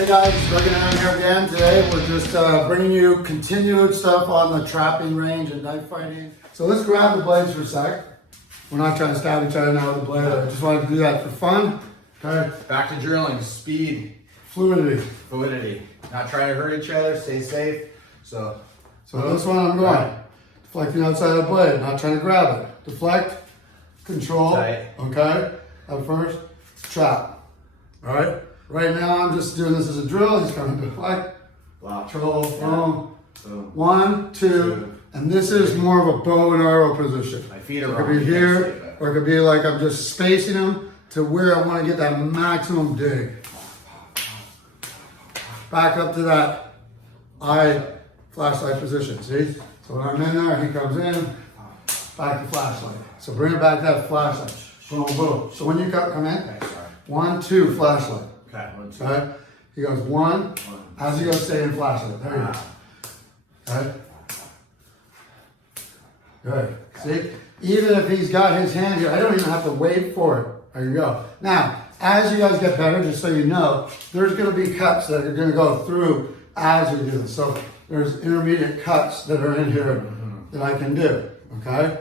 Hey guys, Greg and Aaron here again. Today we're just bringing you continued stuff on the trapping range and knife fighting. So let's grab the blades for a sec. We're not trying to stab each other now with the blade. I just wanted to do that for fun. Okay. Back to drilling, speed. Fluidity. Not trying to hurt each other, stay safe. So this one I'm going. Deflecting outside the blade, not trying to grab it. Deflect, control, tight. Okay? At first, trap. All right? Right now I'm just doing this as a drill. He's going to deflect, control, boom. Boom. 1, 2, and this is more of a bow and arrow position. My feet are It could be here, or it could be like I'm just spacing them to where I want to get that maximum dig. Back up to that eye flashlight position, see? So when I'm in there, he comes in, back to flashlight. So bring it back to that flashlight. Boom, boom. So when you come in, 1, 2, flashlight. Okay, 1, 2. Okay? He goes 1, as he goes, stay in flashlight. There you go. Okay? Good. See? Even if he's got his hand here, I don't even have to wait for it. There you go. Now, as you guys get better, just so you know, there's going to be cuts that are going to go through as we do this. So there's intermediate cuts that are in here that I can do. Okay?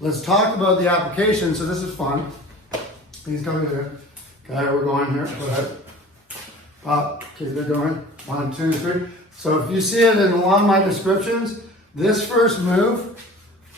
Let's talk about the application. So this is fun. He's coming here. Okay, we're going here. Go ahead. Pop. Keep it going. 1, 2, 3. So if you see it in a lot of my descriptions, this first move,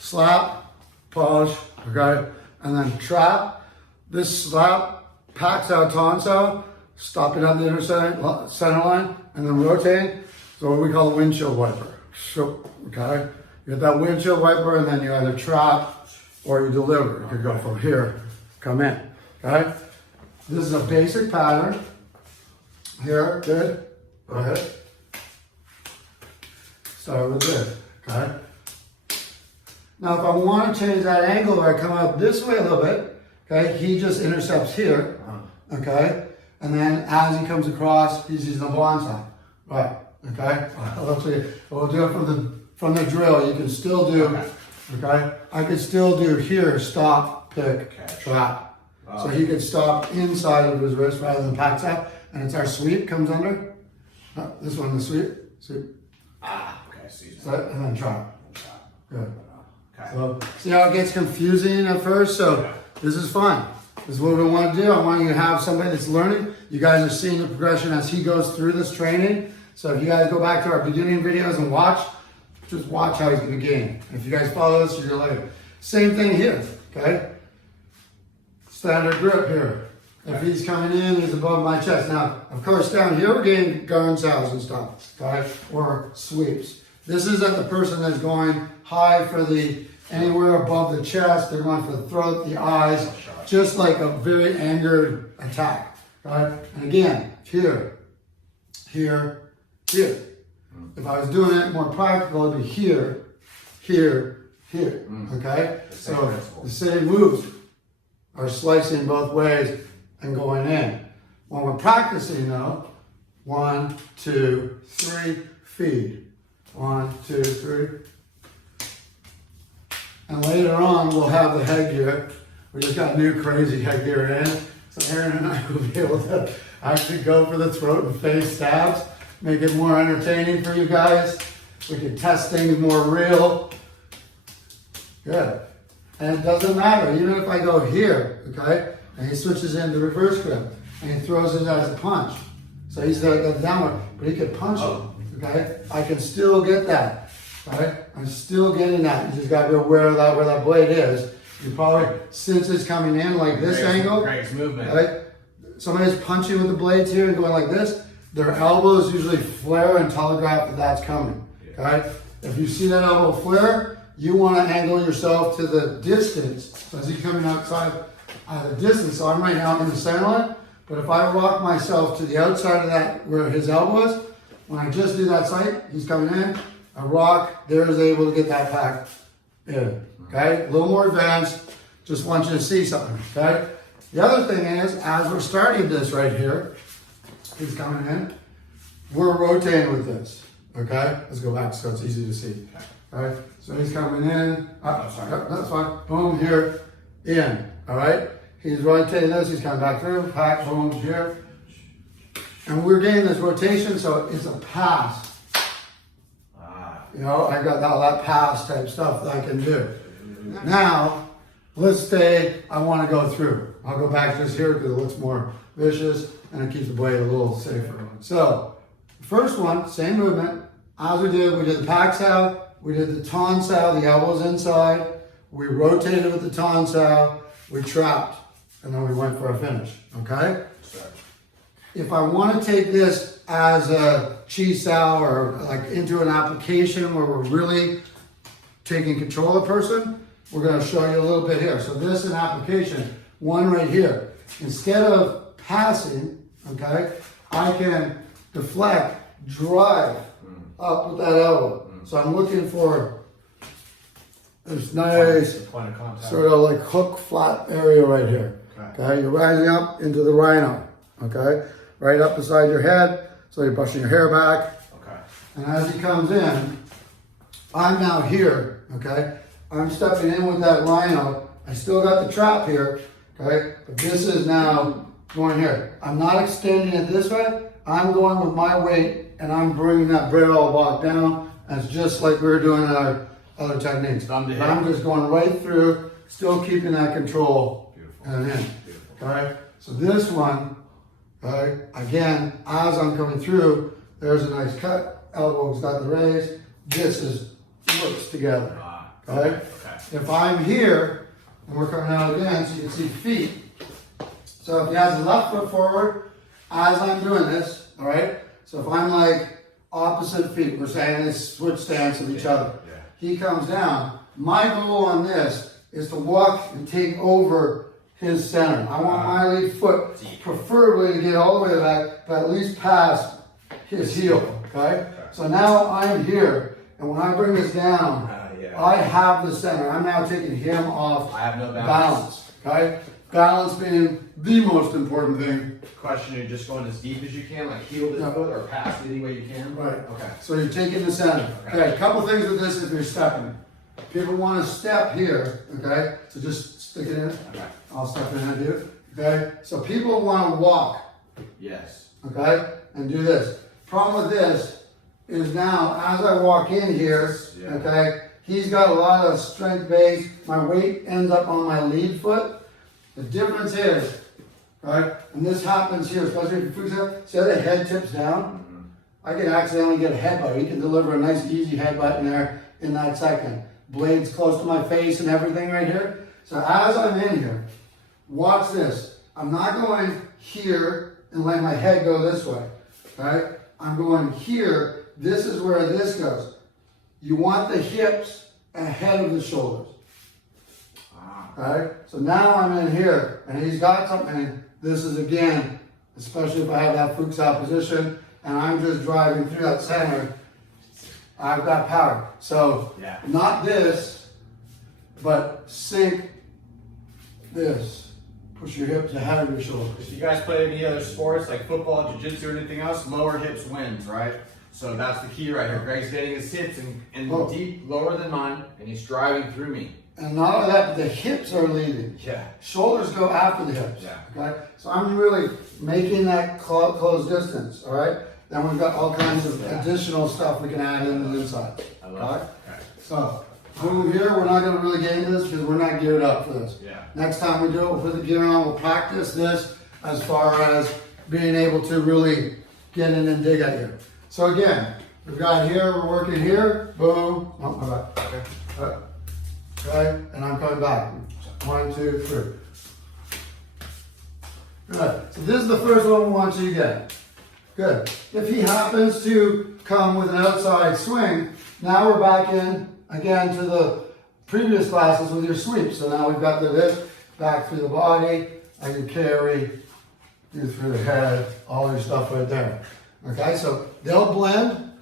slap, polish, okay, and then trap. This slap packs out tonsil, stopping at the center line, and then rotating. So what we call a windshield wiper. So, okay, you get that windshield wiper, and then you either trap or you deliver. You could go from here, come in. Okay, this is a basic pattern. Here, good. Go ahead. Start with this. Okay. Now, if I want to change that angle, I come out this way a little bit. Okay, he just intercepts here. Okay, and then as he comes across, he's using the blind side. Right. Okay. We'll do it from the drill. You can still do. Okay. I could still do here. Stop, pick, trap. So he could stop inside of his wrist rather than packs out, and it's our sweep comes under. This one, the sweep. Okay. So, and then trap. Good. Okay. So see how it gets confusing at first? So this is fun. This is what we want to do. I want you to have somebody that's learning. You guys are seeing the progression as he goes through this training. So if you guys go back to our beginning videos and just watch how he's going to gain. If you guys follow this, you're going to like it. Same thing here, okay? Standard grip here. If he's coming in, he's above my chest. Now, of course, down here we're getting guard cells and stuff, okay? Or sweeps. This isn't the person that's going high for anywhere above the chest. They're going for the throat, the eyes, just like a very angered attack, right? And again, here, here, here. If I was doing it more practical, it'd be here, here, here, okay? So the same moves are slicing both ways and going in. When we're practicing though, 1, 2, 3, feed. 1, 2, 3. And later on, we'll have the headgear. We just got new crazy headgear in. So Aaron and I will be able to actually go for the throat and face stabs, make it more entertaining for you guys. We can test things more real. Good. And it doesn't matter, even if I go here, okay, and he switches into reverse grip, and he throws it as a punch. So he's the downward, but he could punch it, okay? I can still get that, right? I'm still getting that. You just gotta be aware of that, where that blade is. You probably, since it's coming in like this angle, Greg's movement. right? Somebody's punching with the blades here and going like this, their elbows usually flare and telegraph that that's coming, okay? If you see that elbow flare, you want to angle yourself to the distance. So as he's coming outside the distance, so I'm right now in the center line, but if I rock myself to the outside of that where his elbow is, when I just do that sight, he's coming in, I rock, there's able to get that pack in, okay? A little more advanced, just want you to see something, okay? The other thing is, as we're starting this right here, he's coming in, we're rotating with this, okay? Let's go back so it's easy to see. All right, so he's coming in, that's fine, boom, here, in, all right? He's rotating this, he's coming back through, pack, boom, here, And we're getting this rotation, so it's a pass. You know, I got all that pass type stuff that I can do. Now, let's say I want to go through. I'll go back just here because it looks more vicious and it keeps the blade a little safer. So, first one, same movement. As we did the pack sow, we did the ton sow, the elbows inside. We rotated with the ton sow, we trapped, and then we went for a finish, okay? If I want to take this as a chi sow or like into an application where we're really taking control of the person, we're going to show you a little bit here. So this is an application, one right here. Instead of passing, okay, I can deflect, drive up with that elbow. So I'm looking for this nice point of contact, sort of like hook flat area right here. Okay, you're rising up into the rhino. Okay, right up beside your head, so you're brushing your hair back. Okay. And as he comes in, I'm now here. Okay, I'm stepping in with that rhino. I still got the trap here. Okay, but this is now going here. I'm not extending it this way. I'm going with my weight, and I'm bringing that barrel block down. It's just like we were doing in our other techniques. But I'm just going right through, still keeping that control. Beautiful. And in. Beautiful. Okay, so this one, okay, again, as I'm coming through, there's a nice cut. Elbow's got the raise. This is works together. Okay? If I'm here, and we're coming out again, so you can see feet. So if he has his left foot forward, as I'm doing this, all right? So if I'm like opposite feet, we're saying this switch stance of each other. Yeah. He comes down. My goal on this is to walk and take over his center. I want my lead foot preferably to get all the way back, but at least past his heel, okay? So now I'm here, and when I bring this down, I have the center. I'm now taking him off. I have no balance. Okay? Balance being the most important thing. Question, you're just going as deep as you can, like heel to foot or past any way you can? Right. Okay. So you're taking the center. Okay, a couple things with this if you're stepping. People want to step here, okay? So just stick it in. Okay. I'll step in and do it. Okay? So people want to walk. Yes. Okay? And do this. Problem with this is now, as I walk in here, okay, he's got a lot of strength base. My weight ends up on my lead foot. The difference is, right, and this happens here, especially if you freeze up, see how the head tips down? I can accidentally get a headbutt. He can deliver a nice, easy headbutt in there in that second. Blade's close to my face and everything right here. So as I'm in here, watch this. I'm not going here and let my head go this way, right? I'm going here. This is where this goes. You want the hips ahead of the shoulders. Alright, so now I'm in here, and he's got something. This is again, especially if I have that Fuchs-out position, and I'm just driving through that center, I've got power. So, not this, but sink this. Push your hips ahead of your shoulders. If you guys play any other sports like football, jiu-jitsu, or anything else, lower hips wins, right? So that's the key right here. Greg's getting his hips and deep, lower than mine, and he's driving through me. And not only that, but the hips are leading. Yeah. Shoulders go after the hips. Yeah. Okay? So I'm really making that close distance, all right? Then we've got all kinds of additional stuff we can add in the inside. I love it. Okay. So, move here, we're not going to really get into this because we're not geared up for this. Yeah. Next time we do it, we'll put the gear on, we'll practice this as far as being able to really get in and dig at you. So again, we've got here, we're working here, boom, oh, okay. Okay, and I'm coming back. 1, 2, 3. Good. So this is the first one we want you to get. Good. If he happens to come with an outside swing, now we're back in again to the previous classes with your sweep. So now we've got this back through the body. I can carry you through the head, all your stuff right there. Okay, so they'll blend.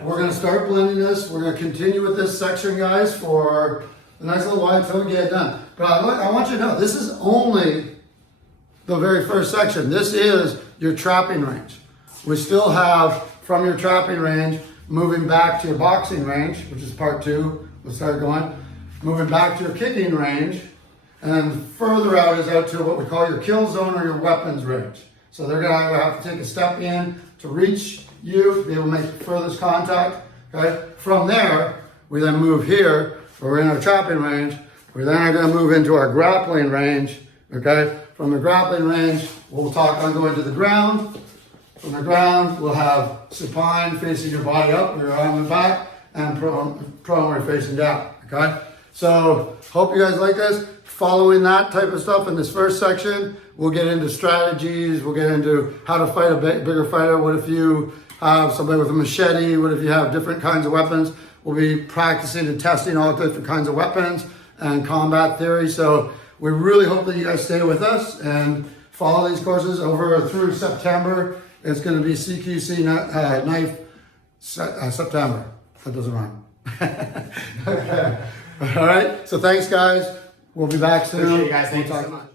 We're going to start blending this. We're going to continue with this section, guys, for the next little while until we get it done. But I want you to know, this is only the very first section. This is your trapping range. We still have, from your trapping range, moving back to your boxing range, which is part 2. We'll start going. Moving back to your kicking range. And then further out is out to what we call your kill zone or your weapons range. So they're gonna have to take a step in to reach you, be able to make furthest contact, okay? From there, we then move here, we're in our trapping range, we then are gonna move into our grappling range, okay? From the grappling range, we'll talk on going to the ground. From the ground, we'll have supine facing your body up, your arm and back, and prone where you're facing down, okay? So, hope you guys like this. Following that type of stuff in this first section, we'll get into strategies, we'll get into how to fight a bigger fighter. What if you have somebody with a machete? What if you have different kinds of weapons? We'll be practicing and testing all different kinds of weapons and combat theory. So we really hope that you guys stay with us and follow these courses over through September. It's going to be CQC knife September. That doesn't rhyme. Okay. All right. So thanks, guys. We'll be back soon. Appreciate you guys. Thank you We'll so talk- much.